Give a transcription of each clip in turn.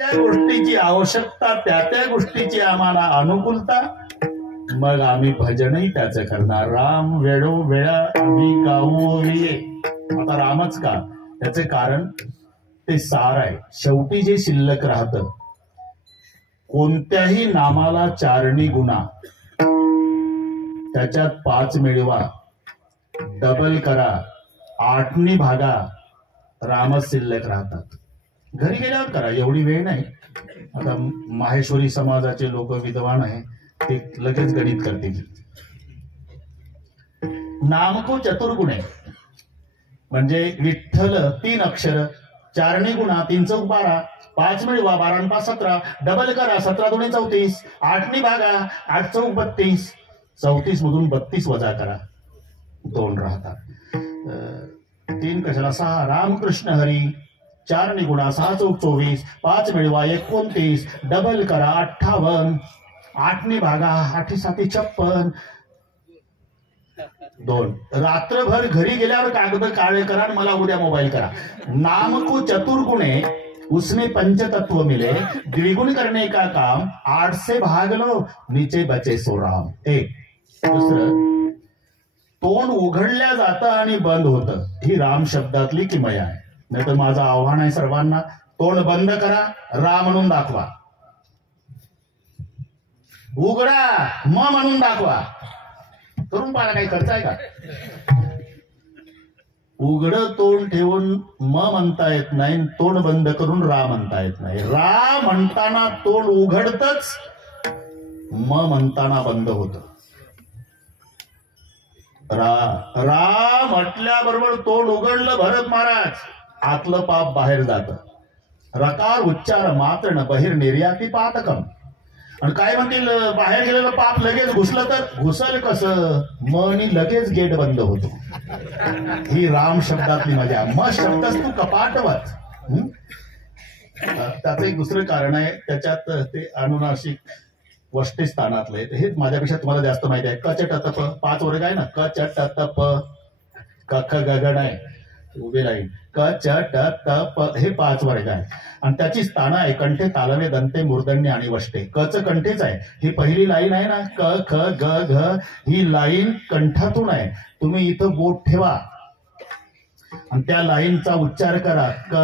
त्या गोष्टीची आवश्यकता, त्या गोष्टीची आम्हाला अनुकूलता, मग आम्ही भजनही त्याचं करणार. राम वेळो वेळा आम्ही गाऊ ये. आता रामच का? त्याचे कारण ते सार आहे. शेवटी जे शिल्लक राहतं, कोणत्याही नामाला चारणी गुणा, त्याच्यात 5 मिळवा, डबल करा, 8नी भागा, रामच शिल्लक राहतात. घरी गेल्यावर करा, एवढी वेळ नाही. आता माहेश्वरी समाजाचे लोक विद्वान आहे, ते लगेच गणित करतील. नामको चतुर्गुणे म्हणजे विठ्ठल 3 अक्षर, चारणी गुणा, 3 चौक 12, 5 मिळवा, 12 आणि 5 17, डबल करा, 17 दुणे 34, 8नी भागा, 8 चौक 32, 34 मधून 32 वजा करा, 2 राहतात. 3 कशाला 6, रामकृष्ण हरी, 4 गुणा, 6 चौक 24, 5 मिळवा 29, डबल करा 58, 8नी भागा, 8 7 56, 2. रात्रभर घरी गेल्यावर कागद काळे करा, मला उद्या मोबाईल करा. नाम को चतुर्गुणे उसने पंचतत्व मिले, द्विगुण करने का काम, 8 से भाग लो, नीचे बचे 16. 1. दुसरं, तोंड उघडल्या जातं आणि बंद होतं, ही राम शब्दातली किमया आहे. नाही तर माझं आव्हान आहे सर्वांना, तोंड बंद करा, रा म्हणून दाखवा. उघडा, म म्हणून दाखवा. करून पाहा, काही खर्च आहे का? उघड तोंड ठेवून म म्हणता येत नाही, तोंड बंद करून रा म्हणता येत नाही. रा म्हणताना तोंड उघडतच, म म्हणताना बंद होत. रा म्हटल्याबरोबर तोंड उघडलं भरत महाराज, आतलं पाप बाहेर जात. रकार उच्चार मात्र न बहिर निर्याती पातकम. आणि काय म्हणतील, बाहेर गेलेलं पाप लगेच घुसलं तर घुसल कसं? मनी लगेच गेट बंद होतो. ही राम शब्दातली मजा. म शब्दच तू कपाटवत. त्याचं एक दुसरं कारण आहे, त्याच्यात ते अनुनासिक वष्टी स्थानातलं आहे. हेच माझ्यापेक्षा तुम्हाला जास्त माहिती आहे. क च ट त प 5 वर्ग आहे ना, क च ट त प, क ख ग घ आहे, उभे लाईन, क च ट त प, हे 5 वर्ग आहे. आणि त्याची स्थानं आहे कंठे, तालवे, दंते, मूर्धन्य आणि वष्टे. क च कंठेच आहे. ही पहिली लाईन आहे ना, क ख ग घ, ही लाईन कंठातून आहे. तुम्ही इथं बोट ठेवा आणि त्या लाईनचा उच्चार करा, क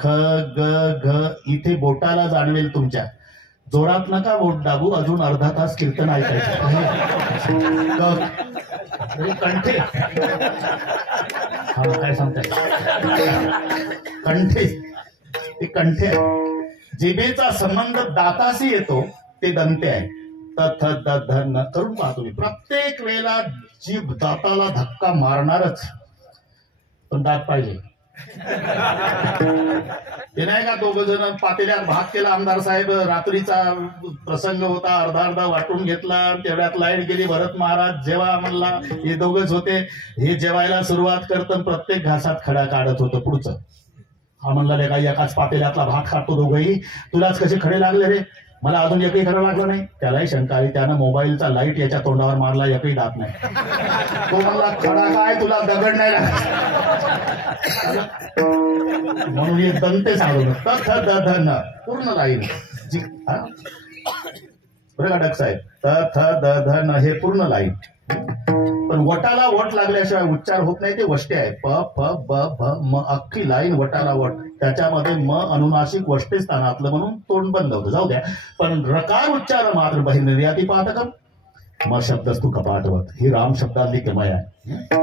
ख ग घ. इथे बोटाला जाणवेल तुमच्या. जोरात नका बोट दाबू, अजून अर्धा तास कीर्तन ऐकायचं. कंठे, काय सांगताय? कंठे, ते कंठे आहे. जिभेचा संबंध दाताशी येतो, ते दंते आहे. त थ द ध न. करून पहा तुम्ही, प्रत्येक वेळेला जीभ दाताला धक्का मारणारच, पण दात पाहिजे. ते नाही का, 2 जण पातेल्यात भात केला, आमदार साहेब, रात्रीचा प्रसंग होता, अर्धा वाटून घेतला, तेवढ्यात लाईट गेली. भरत महाराज जेव्हा म्हणला, हे 2घच होते, हे जेवायला सुरुवात करतं, प्रत्येक घासात खडा काढत होतं पुढचं. हा म्हणला, रे काही एकाच पातेल्यातला भात खातो दोघंही, तुलाच कसे खडे लागले रे? मला अजून एकही खरं लागलं नाही. त्यालाही शंका आली. त्यानं मोबाईलचा लाईट याच्या तोंडावर मारला, एकही दात नाही. तो म्हणला, खडा काय, तुला दगड नाही लागला. म्हणून हे दंते सांगून त थ द ध न पूर्ण लाईन. बरं का डक साहेब, त थ द ध न हे पूर्ण लाईन. पण वटाला वट लागल्याशिवाय उच्चार होत नाही, ते वष्टे आहे. प फ ब भ म, अख्खी लाईन वटाला वट. त्याच्यामध्ये म अनुनासिक वष्टे स्थानातलं, म्हणून तोंड बंद होतं. जाऊ द्या. पण रकार उच्चार मात्र बहिर निर्याती पातकम, म शब्दच तू कपाटवत. ही राम शब्दातली किमया आहे.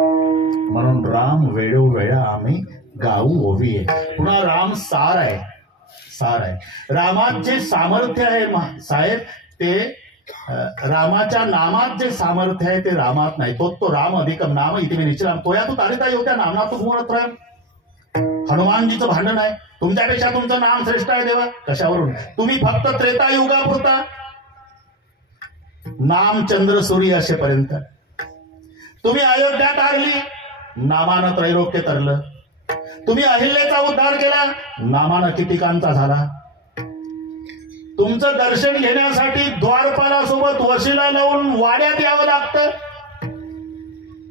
म्हणून राम वेळोवेळा आम्ही गाऊ ओवी आहे. पुन्हा राम सार आहे, सार आहे. रामात जे सामर्थ्य आहे साहेब, ते रामाच्या नामात जे सामर्थ्य आहे ते रामात नाही. तो राम अधिकम नाम इथे मी निश्चित. तो या तू तारिता येऊ, त्या नामात तू म्हणत राह. हनुमानजीचं भांडण आहे, तुमच्यापेक्षा तुमचं नाम श्रेष्ठ आहे देवा. कशावरून? तुम्ही फक्त त्रेतायुगापुरता नाम चंद्र सूर्य असेपर्यंत. तुम्ही अयोध्या तारली, नामानं त्रैलोक्य तरलं. तुम्ही अहिल्याचा उद्धार केला, नामानं कीटिकांचा झाला. तुमचं दर्शन घेण्यासाठी द्वारपालासोबत वशिला लावून वाड्यात यावं लागतं.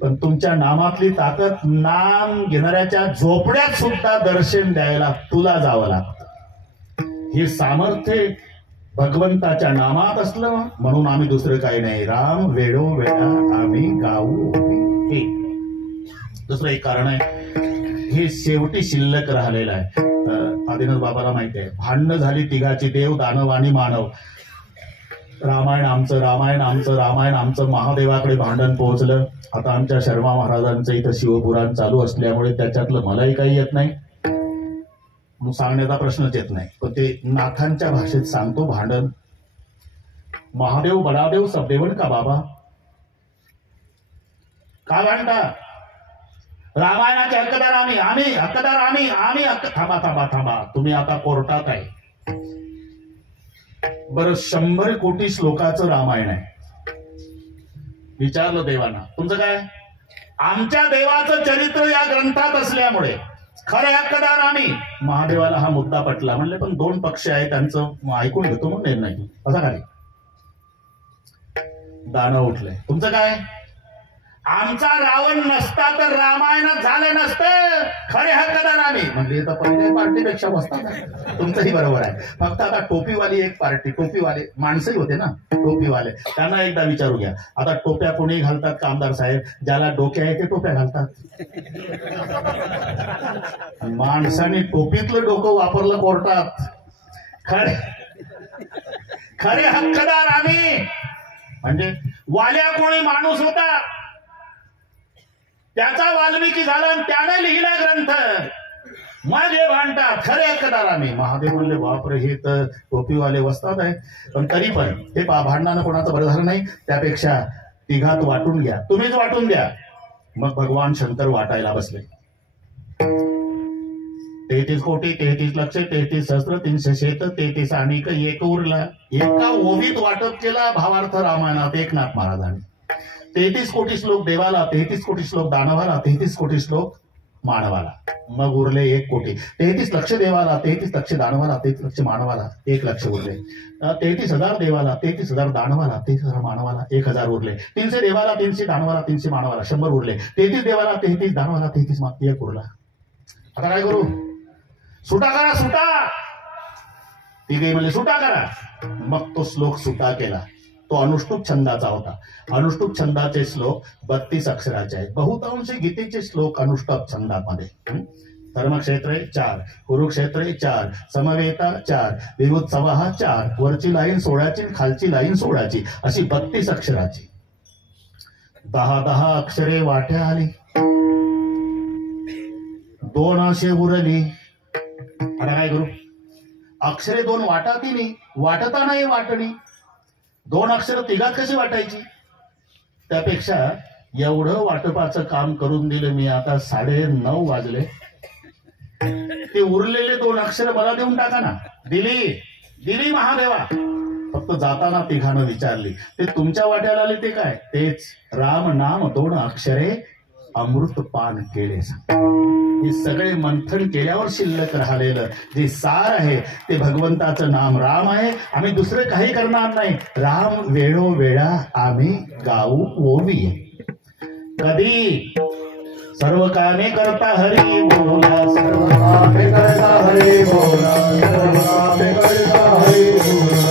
पण तुमच्या नामातली ताकद, नाम घेणाऱ्याच्या झोपड्यात सुद्धा दर्शन द्यायला तुला जावं लागतं. हे सामर्थ्य भगवंताच्या नामात असलं म्हणून आम्ही दुसरं काही नाही. राम वेडो वेडा आम्ही गाऊ. हे दुसरं एक कारण आहे, हे शेवटी शिल्लक राहिलेलं आहे. आदिनाथ बाबाला माहिती आहे, भांडणं झाली तिघाची, देव दानव आणि मानव. रामायण आमचं, रामायण आमचं, रामायण आमचं. महादेवाकडे भांडण पोहोचलं. आता आमच्या शर्मा महाराजांचं इथं शिवपुराण चालू असल्यामुळे त्याच्यातलं मलाही काही येत नाही, म्हणून सांगण्याचा प्रश्नच येत नाही. पण ते नाथांच्या भाषेत सांगतो. भांडण, महादेव बडादेव सबदेवण का बाबा, का भांडता? रामायणाचे हक्कदार आम्ही, आम्ही हक्कदार, आम्ही आम्ही हक्क. थांबा थांबा थांबा, तुम्ही आता कोर्टात आहे. बरं, 100 कोटी श्लोकाचं रामायण आहे. विचारलं देवांना, तुमचं काय? आमच्या देवाचं चरित्र या ग्रंथात असल्यामुळे खरे हक्कदार आम्ही. महादेवाला हा मुद्दा पटला. म्हणले पण 2 पक्ष आहेत, त्यांचं ऐकून घेतो म्हणून निर्णय घेऊ. असा काय? दानव उठले, तुमचं काय? आमचा रावण नसता तर रामायणात झालं नसतं, खरे हक्कदार आम्ही. म्हणजे तर पहिल्या पार्टीपेक्षा बसतात. तुमचंही बरोबर आहे. फक्त आता टोपीवाली एक पार्टी, टोपीवाले माणसंही होते ना टोपीवाले, त्यांना एकदा विचारू घ्या. आता टोप्या कोणी घालतात? कामदार साहेब. ज्याला डोक्या आहे ते टोप्या घालतात. माणसाने टोपीतलं डोकं वापरलं कोर्टात. खरे खरे हक्कदार आम्ही. म्हणजे वाल्या कोणी माणूस होता, त्याचा वाल्मिकी झाला आणि त्याने लिहिला ग्रंथ, मग हे भांडतात. खरे हक्कदार आम्ही. महादेव म्हणले, बापरे, हे तर टोपीवाले वस्तात आहे. पण तरी पण हे भांडणानं कोणाचं बरं झालं नाही. त्यापेक्षा तिघात वाटून घ्या, तुम्हीच वाटून द्या. मग भगवान शंकर वाटायला बसले. 33 कोटी 33 लक्ष 33 सहस्त्र 300 शेत 33 आणि एक उरला. एका ओवीत वाटप केला भावार्थ रामायणात एकनाथ महाराजांनी. 33 कोटी श्लोक देवाला, 33 कोटी श्लोक दानवाला, 33 कोटी श्लोक मानवाला. मग उरले 1 कोटी. 33 लक्ष देवाला, 33 लक्ष दानवाला, 33 लक्ष मानवाला, 1 लक्ष उरले. 33,000 देवाला, 33,000 दानवाला, 33,000 मानवाला, 1,000 उरले. 300 देवाला, 300 दानवाला, 300 मानवाला, 100 उरले. 33 देवाला, 33 दानवाला, 33 1 उरला. आता काय करू? सुटा करा, सुटा. तिघे म्हणले सुटा करा. मग तो श्लोक सुटा केला. तो अनुष्टुप छंदाचा होता. अनुष्टुप छंदाचे श्लोक 32 अक्षराचे आहेत. बहुतांश गीतेचे श्लोक अनुष्टुप छंदामध्ये. धर्मक्षेत्रे 4, कुरुक्षेत्रे 4, समवेता 4, विभुत्सव 4, वरची लाईन 16ची, खालची लाईन 16ची, अशी 32 अक्षराची. 10 अक्षरे वाट्या आली, 2 असे उरली. आता काय करू? अक्षरे 2 वाटाती, वाटता नाही वाटणी. 2 अक्षर तिघात कशी वाटायची? त्यापेक्षा एवढं वाटपाचं काम करून दिलं मी. आता 9:30 वाजले. ते उरलेले 2 अक्षर मला देऊन टाका ना. दिली महादेवा. फक्त जाताना तिघानं विचारली, ते तुमच्या वाट्याला आले ते काय? तेच राम नाम 2 अक्षरे अमृत पान केले. हे सगळे मंथन केल्यावर शिल्लक राहिलेलं जे सार आहे ते भगवंताचं नाम राम आहे. आम्ही दुसरं काही करणार नाही. राम वेळो वेळा आम्ही गाऊ ओवी. कधी? सर्व कामे करता हरी बोला, सर्व कामे करता हरी बोला, सर्व कामे करता हरी बोला.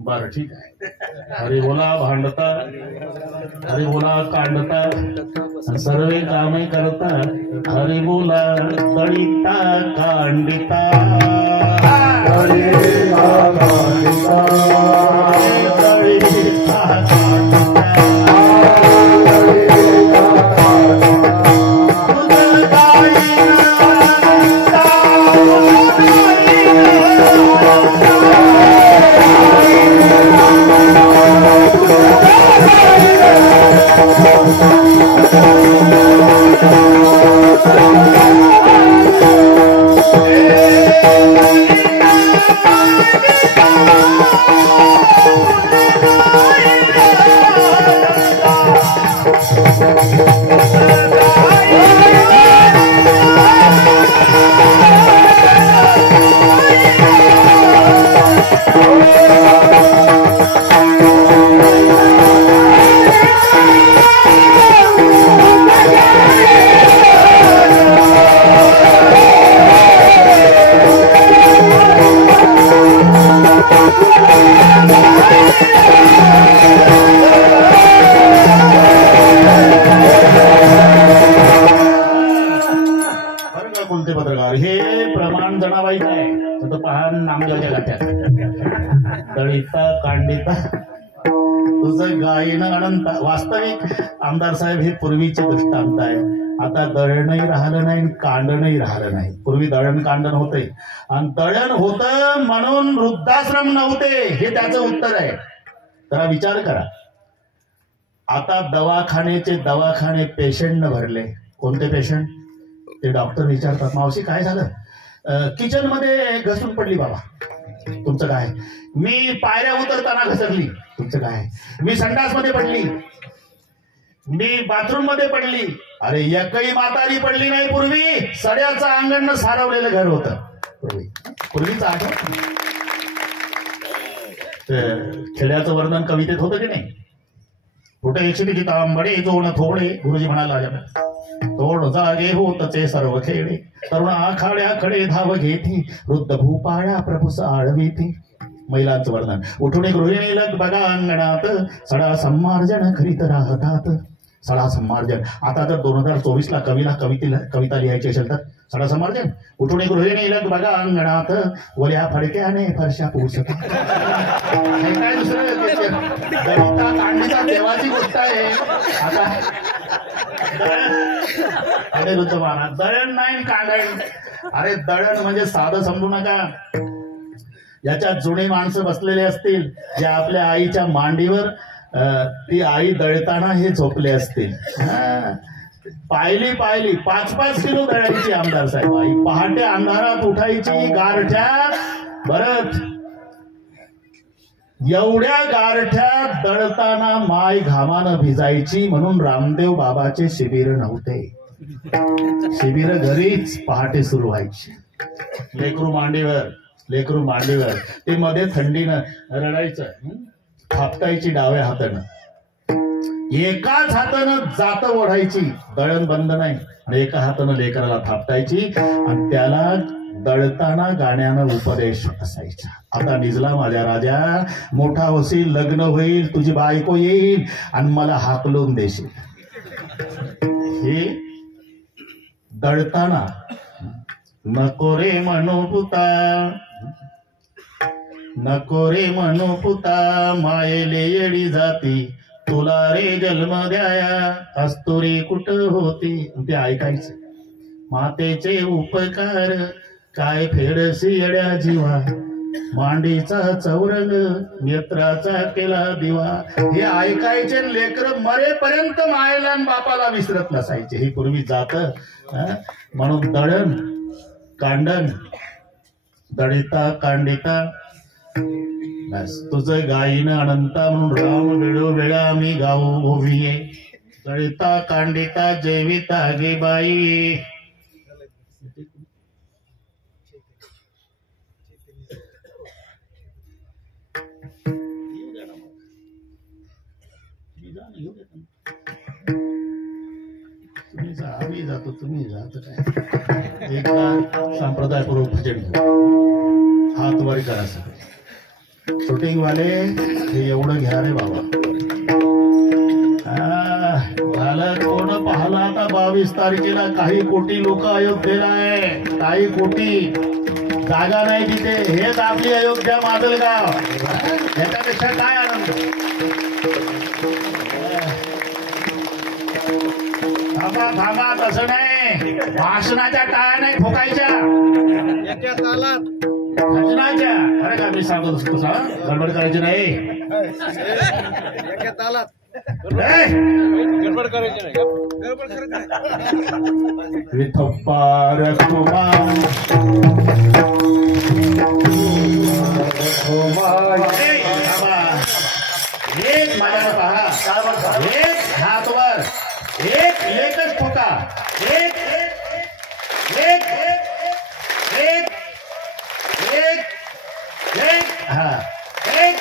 बरं, ठीक आहे. हरी बोला भांडता, हरी बोला कांडता, सर्वे कामे करता हरी बोला. दळिता कांडिता, दळिता कांडिता, दळिता Hey! कोणते पत्रकार हे प्रमाण जणावायचं आहे तर पहा नामदेवाच्या गाठ्यात दळिता कांडिता तुझं गायन अनंत. वास्तविक आमदार साहेब हे पूर्वीचे दृष्टांत आहे. आता दळणही राहिलं नाही कांडणही राहिलं नाही. पूर्वी दळण कांडण होते आणि दळण होतं म्हणून वृद्धाश्रम नव्हते हे त्याचं उत्तर आहे. जरा विचार करा. आता दवाखाने पेशंटनं भरले. कोणते पेशंट? ते डॉक्टर विचारतात मावशी काय झालं? किचन मध्ये घसरून पडली बाबा. तुमचं काय? मी पायऱ्या उतरताना घसरली. तुमचं काय? मी संडास मध्ये पडली. मी बाथरूम मध्ये पडली. अरे एकही म्हातारी पडली नाही. पूर्वी सड्याचं अंगण सारवलेलं घर होतं. पूर्वीचं आठवण खेड्याचं वर्णन कवितेत होतं की नाही? कुठे एकशे तांबडे जोड थोडे गुरुजी म्हणाला तोड जागे होतचे सर्व खेडे तरुण आखाड्याकडे धाव घेती वृद्ध भूपाळा प्रभूस आळवीती. महिलांचं वर्णन. उठून गृहिणी लग बघा अंगणात सडा संमार्जन करीत राहतात. सडा संमार्जन. आता जर 2024 ला कविता लिहायची असेल तर सडा संमार्जन. उठून गृहिणी लग बघा अंगणात वल्या फडक्याने फरशा पुसत. काय दुसरं कांडीचा देवाची गोष्ट आहे. आता अरे ऋतू महाराज दळण नाही कांडण. अरे दळण म्हणजे साधं समजू नका. याच्यात जुने माणसं बसलेले असतील जे आपल्या आईच्या मांडीवर ती आई दळताना हे झोपले असतील. पायली 5-5 किलो दळायची आमदार साहेब आई. पहाटे अंधारात उठायची गारठ्यात. बरं एवढ्या गारठ्यात दळताना माय घामानं भिजायची म्हणून रामदेव बाबाचे शिबिर नव्हते. शिबिर घरीच पहाटे सुरू व्हायची. लेकरू मांडीवर ते मध्ये थंडीनं रडायचं. थापटायची डाव्या हातानं. एकाच हातानं जात ओढायची. दळण बंद नाही. आणि एका हातानं लेकराला थापटायची आणि त्याला दळताना गाण्यानं उपदेश असायचा. आता निजला माझ्या राजा मोठा होशील लग्न होईल तुझी बायको येईल आणि मला हाकलून देशील. हे दळताना नको रे म्हणू पुता मायेले येडी जाती तुला रे जन्म द्याया अस्तुरी कुठ होती. ते ऐकायचं. मातेचे उपकार काय फेडसी येड्या जीवा मांडीचा चौरंग नेत्राचा केला दिवा. हे ऐकायचे. लेकर मरेपर्यंत मायला आणि बापाला विसरत नसायचे. हे पूर्वी जात. म्हणून दळण कांडण दळिता कांडिता बस तुझं गायीन अनंता म्हणून राम वेळोवेळा आम्ही गाऊ भोविये. दळिता कांडिता जैविता गे बाई. आम्ही जातो तुम्ही जात काय. एकदा संप्रदायपूर्वक भजन हात वर करा. सगळे शूटिंग वाले हे एवढं घ्या रे बाबा. झालं कोण पाहला आता 22 तारखेला काही कोटी लोक अयोध्येला आहे. काही कोटी जागा नाही तिथे. हेच आपली अयोध्या माजलगाव. याच्यापेक्षा काय आनंद. थांबा तसं नाही. भाषणाच्या टाळ्या नाही ठोकायच्या. भजनाच्या. अरे का मी सांगतो तसं गडबड करायची नाही. गडबड करायची नाही. एक माझ्याला पहा. एक हातवर एकच ठोका. एक एक एक एक एक हा एक.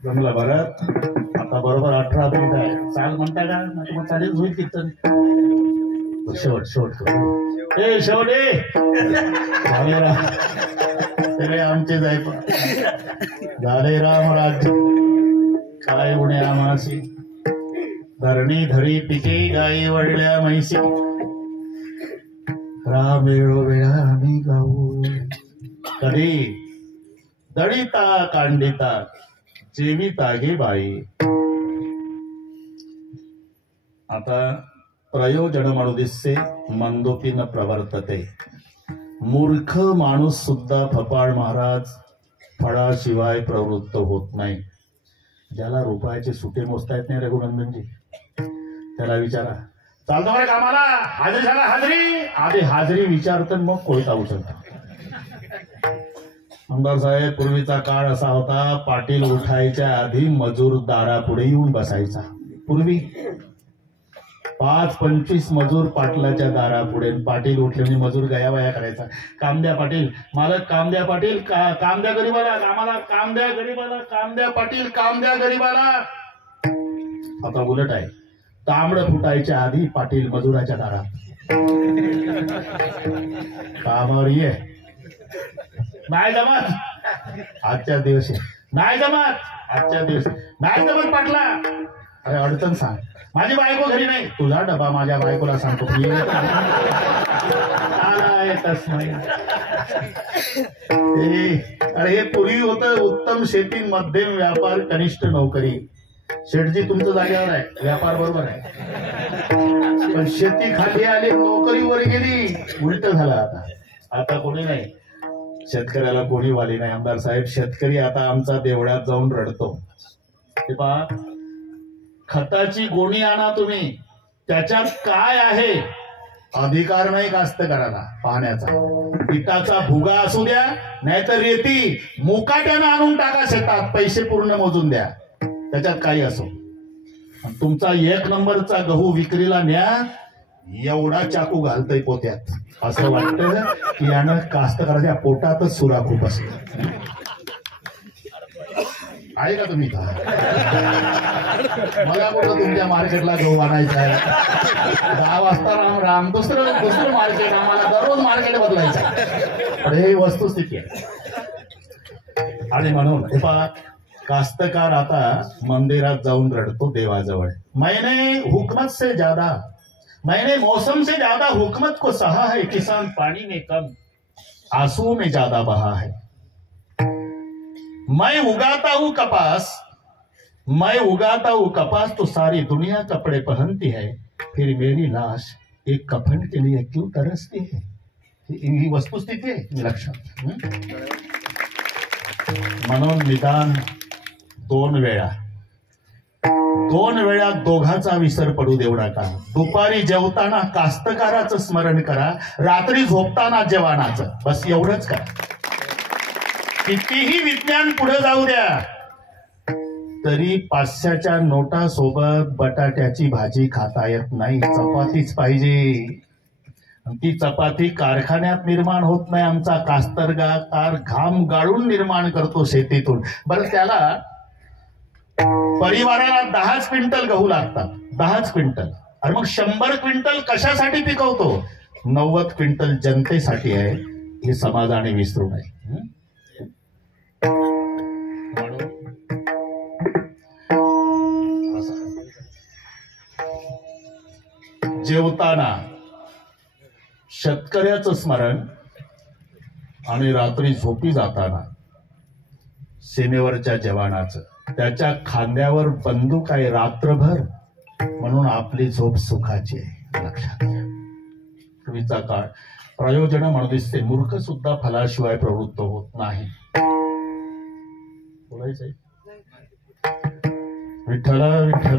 जमला भरत. आता बरोबर 18 मिनिट आहे. चाल म्हणता का मग चालेल होईल कीर्तन. शेवट ए शेवट झाले राम सगळे आमचे जाय झाले राम राज्य काय उणे आमासी धरणी धरी पिके गाई वडल्या म्हैसी राम वेळो वेळा आम्ही गाऊ कधी दळीता कांडिता जेविता गे बाई. आता प्रयोजन मनुदिस्से मंदोपी न प्रवर्तते. मूर्ख माणूस सुद्धा फपाळ महाराज फळाशिवाय प्रवृत्त होत नाही. ज्याला रुपयाचे सुटे मोजता येत नाही रघुनंदनजी त्याला विचारा. चालतो बरं कामाला हाजरी झाला हाजरी आधी हाजरी विचारतं मग कोयता उचलता. आमदार साहेब पूर्वीचा काळ असा होता पाटील उठायच्या आधी मजूर दारापुढे येऊन बसायचा. पूर्वी 5-25 मजूर पाटलाच्या दारापुढे. पाटील उठल्याने मजूर गयावया करायचा. काम द्या पाटील मालक काम द्या पाटील काम द्या गरीबाला कामाला काम द्या गरीबाला काम द्या पाटील काम द्या गरीबाला. आता उलट आहे तांबड फुटायच्या आधी पाटील मजुराच्या दारात कामावर ये नाही जमत आजच्या दिवशी नाही जमत आजच्या दिवशी नाही जमत पाटला. अरे अडचण सांग माझी बायको घरी नाही तुझा डबा माझ्या बायकोला सांगतो येतच नाही. अरे हे पूर्वी होतं उत्तम शेती मध्यम व्यापार कनिष्ठ नोकरी. शेठजी तुमचं जागेवर आहे व्यापार बरोबर आहे पण शेती खाली आली नोकरीवर गेली उलट झाला. आता कोणी नाही शेतकऱ्याला कोणी वाली नाही. आमदार साहेब शेतकरी आता आमचा देवळात जाऊन रडतो. ते पहा खताची गोणी आणा तुम्ही त्याच्यात काय आहे अधिकार नाही कास्तकाराला पाहण्याचा. पिठाचा भुगा असू द्या नाहीतर रेती मुकाट्यानं आणून टाका शेतात पैसे पूर्ण मोजून द्या त्याच्यात काही असो. तुमचा 1 नंबरचा गहू विक्रीला न्या एवढा चाकू घालतय पोत्यात असं वाटतं की यानं कास्तकाराच्या पोटातच सुरा खूप असतो. आहे का तुम्ही मला कुठं तुमच्या मार्केटला गहू आणायचा आहे 10 वाजता राम राम दुसरं मार्केट आम्हाला दररोज मार्केट बदलायचं. हे वस्तुस्थिती आहे. आणि म्हणून हे पहा कास्तकार आता मंदिरात जाऊन रडतो देवाजवळ. मैंने हुकमत से ज्यादा मैंने मौसम से ज्यादा हुकमत को सहा है किसान पानी में कम आंसू में ज्यादा बहा है. मैं उगाता हूँ कपास तो सारी दुनिया कपड़े पहनती है फिर मेरी लाश एक कफन के लिए क्यों तरसती है. ही वस्तुस्थिती आहे लक्षात. म्हणून निदान 2 वेळा दोघाचा विसर पडू देऊ नका. दुपारी जेवताना कास्तकाराचं स्मरण करा रात्री झोपताना जवानाचं बस एवढंच करा. कितीही विज्ञान पुढे जाऊ द्या तरी 500च्या नोटासोबत बटाट्याची भाजी खाता येत नाही. चपातीच पाहिजे. ती चपाती कारखान्यात निर्माण होत नाही. आमचा कास्तकार घाम गाळून निर्माण करतो शेतीतून. बरं त्याला परिवाराला 10 क्विंटल गहू लागतात 10 क्विंटल. अरे मग 100 क्विंटल कशासाठी पिकवतो 90 क्विंटल जनतेसाठी आहे. हे समाजाने विसरू नये. जेवताना शेतकऱ्याचं स्मरण आणि रात्री झोपी जाताना सीमेवरच्या जवानाचं. त्याच्या खांद्यावर बंदूक आहे रात्रभर म्हणून आपली झोप सुखाची आहे लक्षात घ्या. पूर्वीचा काळ प्रयोजन म्हणून दिसते. मूर्ख सुद्धा फलाशिवाय प्रवृत्त होत नाही. बोलायचंय विठ्ठल विठ्ठल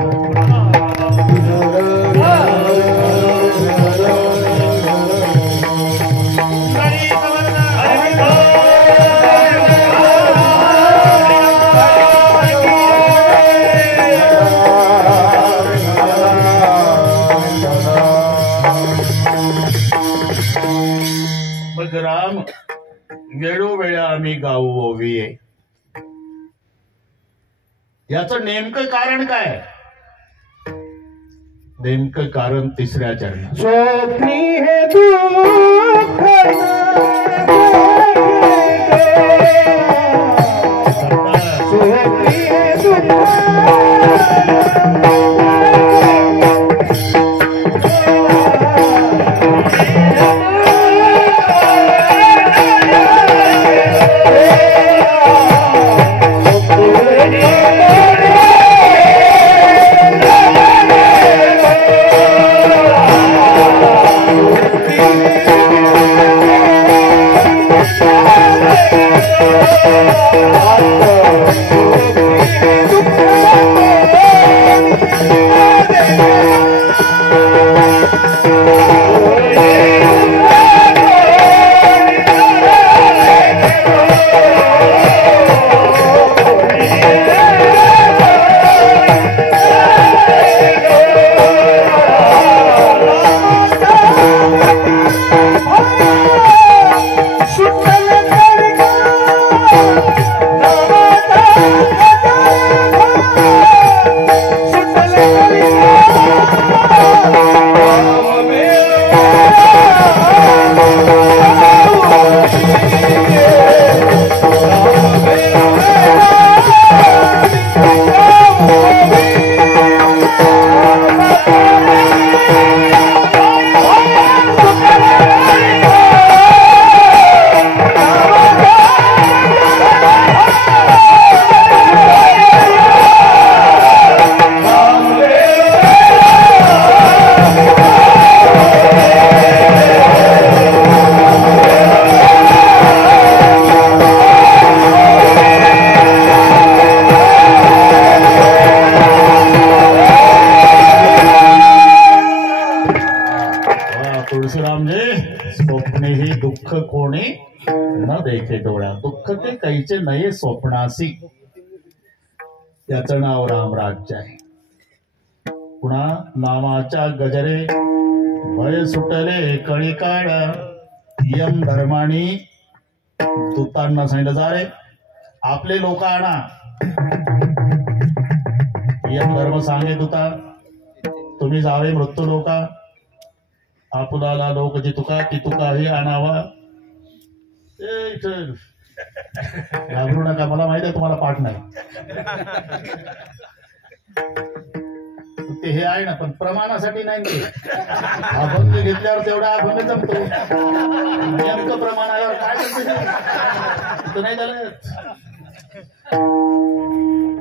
मग राम वेळोवेळा आम्ही गाऊ ओविये. याचं नेमकं कारण काय? नेमकं कारण तिसऱ्या चरणात. स्वप्नी हे दुःख स्वप्नी हे दुःख दुःख ते कैचे नये स्वप्नासी. याचं नाव रामराज्य आहे. पुन्हा नामाच्या गजरे भय सुटले कळी काढ. यम धर्मानी दूतांना सांगितलं जा रे आपले लोक आणा. यम धर्म सांगे दूता तुम्ही जावे मृत्यू लोका. आपुलाला लोक जी तुका ती तुका ही आणावा. घाबरू नका मला माहिती आहे तुम्हाला पाठ नाही. ते हे आहे ना पण प्रमाणासाठी नाही. ते अभंग घेतल्यावर तेवढा अभंग जमतो. नेमकं प्रमाण आल्यावर काय करतो नाही झालं.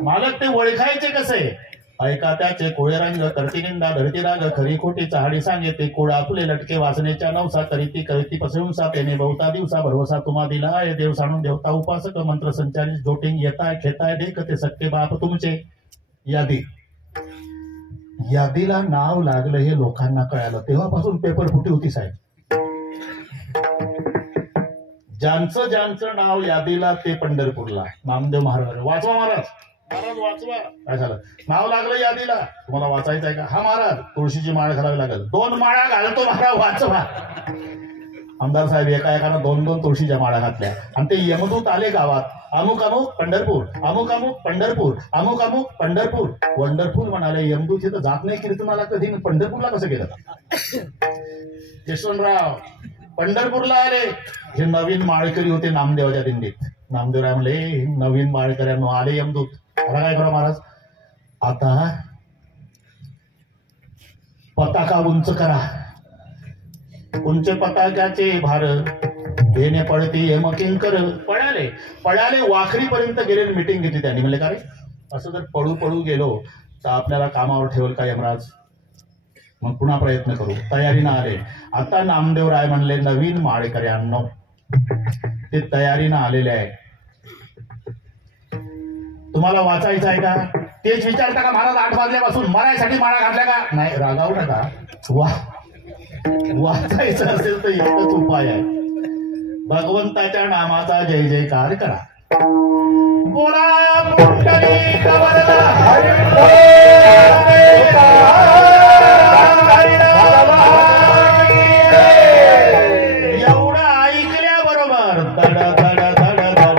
मालक ते ओळखायचे कसे? ऐका त्याचे कोळे रंग करती निंदा धरती राग खरी खोटी चहाडी सांगे ते कोळ आपुले लटके वासनेच्या नवसा करीती करीती पसरूनसा त्याने बहुता दिवसा भरवसा तुम्हा दिला आहे. देव सांडून देवता उपासक मंत्र संचारित जोटिंग येताय खेताय देख ते सक्के बाप तुमचे. यादी यादीला नाव लागलं हे लोकांना कळालं तेव्हापासून पेपर फुटी होती साहेब. ज्यांचं ज्यांचं नाव यादीला ते पंढरपूरला. नामदेव महाराज वाचवा महाराज महाराज वाचवा. काय झालं? नाव लागलं यादीला तुम्हाला वाचायचं आहे का? हा महाराज तुळशीची माळ घालावी लागेल. 2 माळा घालतो महाराज वाचवा. आमदार साहेब एकानं 2-2 तुळशीच्या माळा घातल्या आणि ते यमदूत आले गावात. अमुक अमुक पंढरपूर अमुक अमुक पंढरपूर अमुक अमुक पंढरपूर. वंडरफुल म्हणाले यमदूत इथं जात नाही कीर्तनाला कधी. पंढरपूरला कसं गेलं? यशवंतराव पंढरपूरला आले. हे नवीन माळकरी होते नामदेवाच्या दिंडीत. नामदेवराय म्हणले नवीन माळकऱ्यांनो आले यमदूत. आता काय करा महाराज? आता पताका उंच करा. उंच पताक्याचे भार घेणे पडते यमकिंकर. पळाले वाखरीपर्यंत गेले. मीटिंग घेतली त्यांनी. म्हणले का रे असं जर पळू पळू गेलो तर आपल्याला कामावर ठेवल का यमराज? मग पुन्हा प्रयत्न करू. तयारीनं आले. आता नामदेवराय म्हणले नवीन माळकऱ्यांनो ते तयारीनं आलेले आहे. तुम्हाला वाचायचं आहे का? तेच विचारता का महाराज 8 वाजल्यापासून मरायसाठी माळा घातल्या का? नाही रागावू नका. वाचायचं असेल तर एकच उपाय आहे. भगवंताच्या नामाचा जय जयकार करा. बोला पुंडलिक वरदा एवढं ऐकल्याबरोबर दड दड दड दड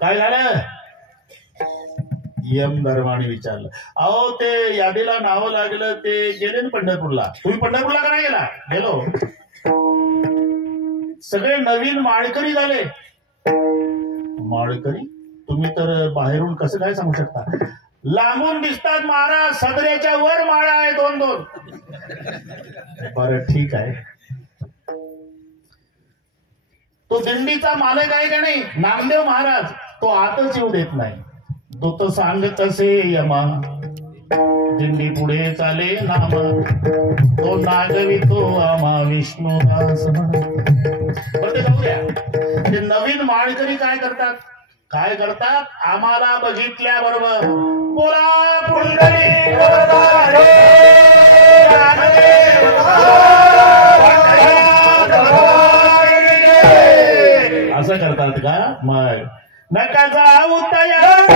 काय झालं? यम धर्माने विचारलं. अहो ते यादीला नाव लागलं ते गेले ना पंढरपूरला. तुम्ही पंढरपूरला का नाही गेला? गेलो. सगळे नवीन माळकरी झाले. माळकरी तुम्ही तर बाहेरून कसं काय सांगू शकता? लांबून दिसतात महाराज, सदऱ्याच्या वर माळा आहे 2-2. बरं ठीक आहे. तो दिंडीचा मालक आहे का नाही नामदेव महाराज, तो आतच येऊ देत नाही. तो तर सांगत असे यमा, दिंडी पुढे चाले नामा, तो नागवितो आम्हा विष्णुदास. बरं ते जाऊ द्या. ते नवीन माळकरी काय करतात? आम्हाला बघितल्याबरोबर बोला पुंडलिक वरदारे, असं करतात का? मग नका जाऊ तयार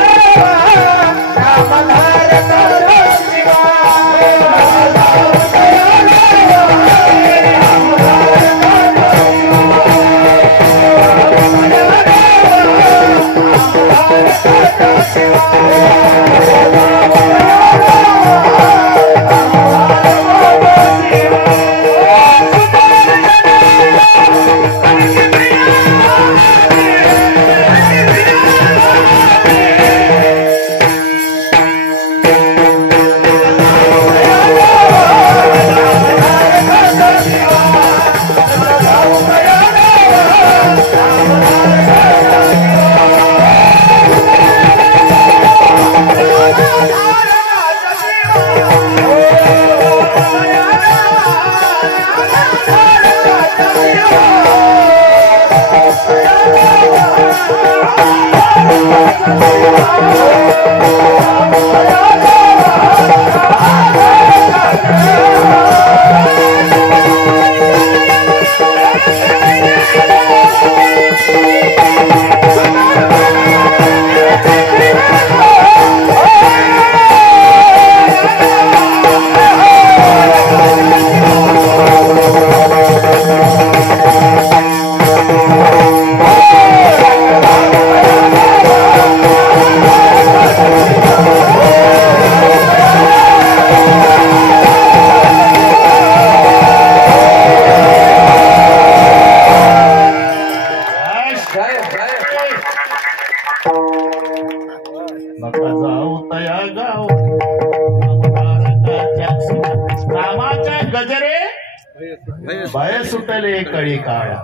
भय सुटले कळी काळा,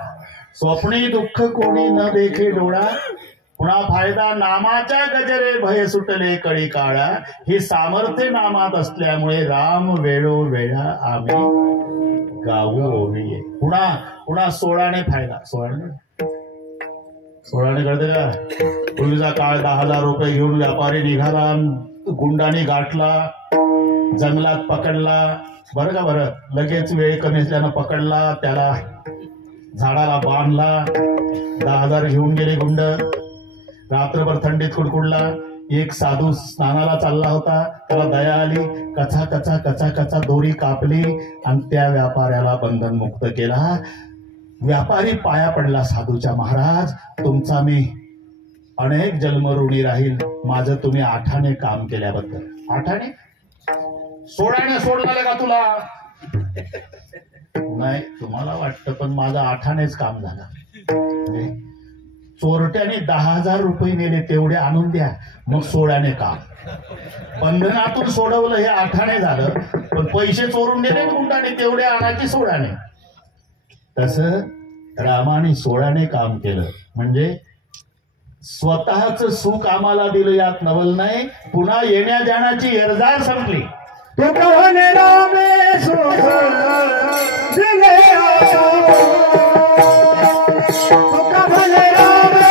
स्वप्नी दुःख कोणी न देखे डोळा, पुन्हा फायदा नामाच्या गजरे भय सुटले कळी काळा. ही सामर्थ्य नामात असल्यामुळे राम वेळोवेळा आम्ही गाऊ ओवी. पुन्हा 16ने फायदा. 16ने कळते का? पूर्वीचा काळ 10,000 रुपये घेऊन व्यापारी निघाला, गुंडाने गाठला, जंगलात पकडला. बरं का? बरं. लगेच वेळ कमी असल्यानं पकडला, त्याला झाडाला बांधला, 10,000 घेऊन गेले गुंड. रात्रभर थंडीत कुडकुडला. एक साधू स्नानाला चालला होता, त्याला दया आली, कचा कचा कचा कचा दोरी कापली आणि त्या व्यापाऱ्याला बंधनमुक्त केला. व्यापारी पाया पडला साधूच्या. महाराज, तुमचा मी अनेक जन्म ऋणी राहील, माझं तुम्ही 8 आने काम केल्याबद्दल. 8 आने? सोडाने सोडला का तुला? नाही, तुम्हाला वाटतं, पण माझं आठानेच काम झालं. चोरट्याने 10,000 रुपये नेले, तेवढे आणून द्या, मग सोळ्याने काम. बंधनातून सोडवलं हे आठाने झालं, पण पैसे चोरून नेले गुंडाने, तेवढे आणायचे सोळ्याने. तसं रामाने सोळ्याने काम केलं, म्हणजे स्वतःच सुख आम्हाला दिलं, यात नवल नाही. पुन्हा येण्या जाण्याची एरजार संपली. तू कहने रामे सुख दिले तू कहने रामे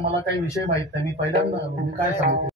मला काही विषय माहित नाही, मी पहिल्यांदा मी काय सांगतो.